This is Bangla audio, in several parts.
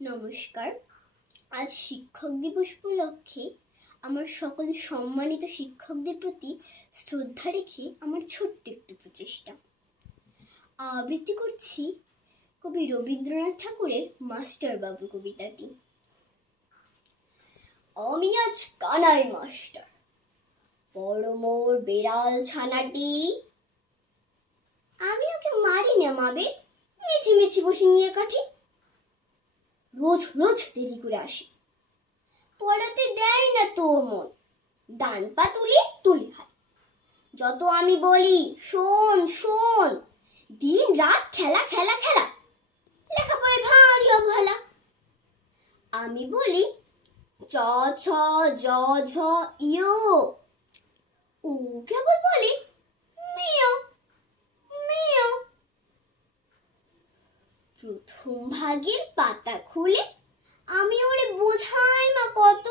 নমস্কার। আজ শিক্ষক দিবস উপলক্ষে আমার সকল সম্মানিত শিক্ষকদের প্রতি শ্রদ্ধা রেখে আমার ছোট্ট একটু প্রচেষ্টা আবৃত্তি করছি কবি রবীন্দ্রনাথ ঠাকুরের মাস্টার বাবু কবিতাটি। আমি আজ কানাই মাস্টার, বড় মোর বেড়াল ছানাটি। আমি ওকে মারি না মাবেদ, মিছিমিছি বসে নিয়ে কাঠি। রোজ রোজ দেরি করে আসে, পড়াতে দেয় না তো মন, ডান পা তুলি হাত। যত আমি বলি শোন শোন, দিন রাত খেলা খেলা খেলা, লেখাপড়ায় ভারী অবহেলা। আমি বলি চ ছ জ ঝ ইয়, ও কেবল বলে মিয় মিয়। প্রথম ভাগের পাতা খুলে আমি ওরে বোঝাই মা কত,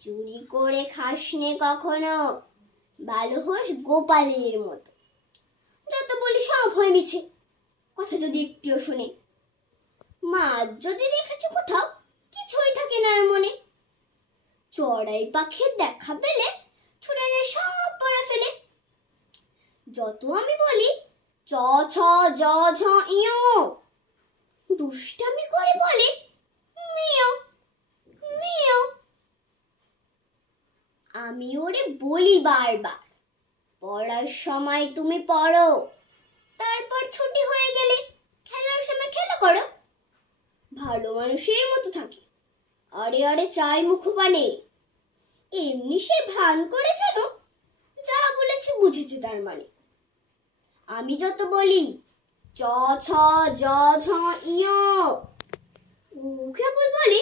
চুরি করে খাসনে কখনো, ভালো হোস গোপালের মতো। যত বলি সব হয় মিছে, কথা যদি একটিও শোনে। মা যদি দেখেছে কোথাও, কিছুই থাকে না আর মনে। চড়াই পাখির দেখা পেলে ছুটে যায় সব পড়া ফেলে। যত আমি বলি চ ছ জ ঝ ইয়, দুষ্টামি করে বলে মিয় মিয়। আমি ওরে বলি বারবার, পড়ার সময় তুমি পড়ো, তারপর ছুটি হয়ে গেলে খেলার সময় খেলা করো। ভালো মানুষের মতো থাকে, আরে আরে চাই মুখপানে। এমনি সে ভান করে যেন যা বলেছে বুঝেছে তার মানে। আমি যত বলি চ ছ জ ঝ ইয়, ও কেবল বলে